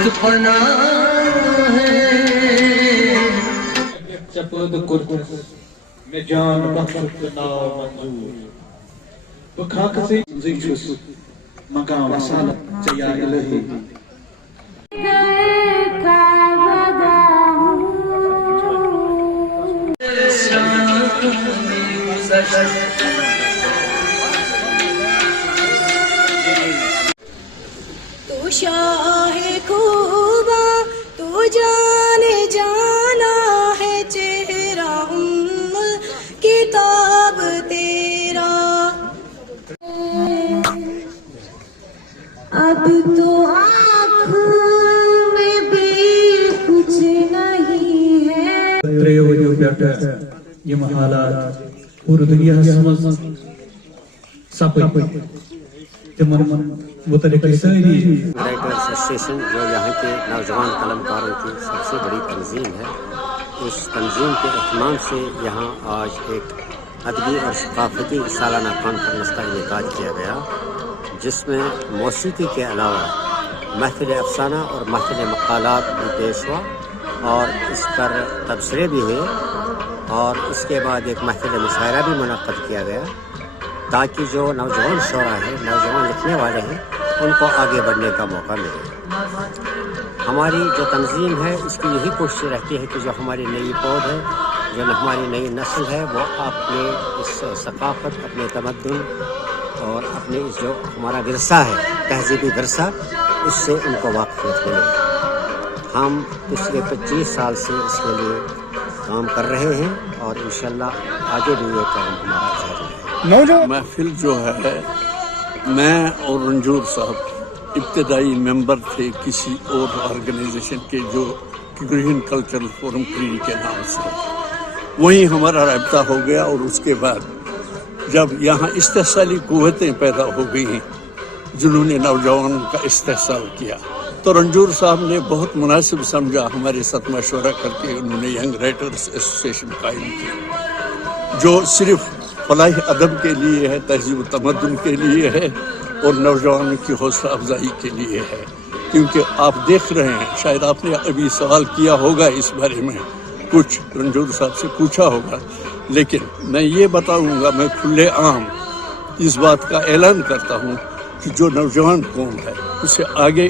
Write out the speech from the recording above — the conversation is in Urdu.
مست فنا ہے چپد کرکس میں جان بخشت ناو منظور بخاک سے زیشس مقام وصالت چیا الہی تو شاہ خوبا تو جان جانا ہے چہرہ کتاب تیرا اب تو آنکھوں میں بھی کچھ نہیں ہے تریو جو بیٹا یہ حالات پورے دنیا مز سپر تمن متعلق ساری رائٹرز ایسوسیشن جو یہاں کے نوجوان قلم کاروں کی سب سے بڑی تنظیم ہے، اس تنظیم کے اہتمام سے یہاں آج ایک ادبی اور ثقافتی سالانہ کانفرنس کا انعقاد کیا گیا، جس میں موسیقی کے علاوہ محفل افسانہ اور محفل مقالات بھی پیش ہوا اور اس پر تبصرے بھی ہوئے، اور اس کے بعد ایک محفل مشاعرہ بھی منعقد کیا گیا تاکہ جو نوجوان شعراء ہیں، نوجوان لکھنے والے ہیں، ان کو آگے بڑھنے کا موقع ملے۔ ہماری جو تنظیم ہے اس کی یہی کوشش رہتی ہے کہ جو ہماری نئی پود ہے، جو ہماری نئی نسل ہے، وہ اپنے اس ثقافت، اپنے تمدن اور اپنے اس جو ہمارا ورثہ ہے، تہذیبی ورثہ، اس سے ان کو واقفیت ملے۔ ہم پچھلے 25 سال سے اس کے لیے کام کر رہے ہیں اور انشاءاللہ آگے بھی یہ کام ہمارا جاری ہے۔ محفل جو ہے، میں اور رنجور صاحب ابتدائی ممبر تھے کسی اور آرگنائزیشن کے جو گرین کلچرل فورم کری کے نام سے، وہیں ہمارا رابطہ ہو گیا، اور اس کے بعد جب یہاں استحصالی قوتیں پیدا ہو گئی جنہوں نے نوجوانوں کا استحصال کیا، تو رنجور صاحب نے بہت مناسب سمجھا، ہمارے ساتھ مشورہ کر کے انہوں نے ینگ رائٹرز ایسوسیشن قائم کی، جو صرف فلاح ادب کے لیے ہے، تہذیب و تمدن کے لیے ہے، اور نوجوانوں کی حوصلہ افزائی کے لیے ہے۔ کیونکہ آپ دیکھ رہے ہیں، شاید آپ نے ابھی سوال کیا ہوگا اس بارے میں، کچھ رنجور صاحب سے پوچھا ہوگا، لیکن میں یہ بتاؤں گا، میں کھلے عام اس بات کا اعلان کرتا ہوں کہ جو نوجوان قوم ہے اسے آگے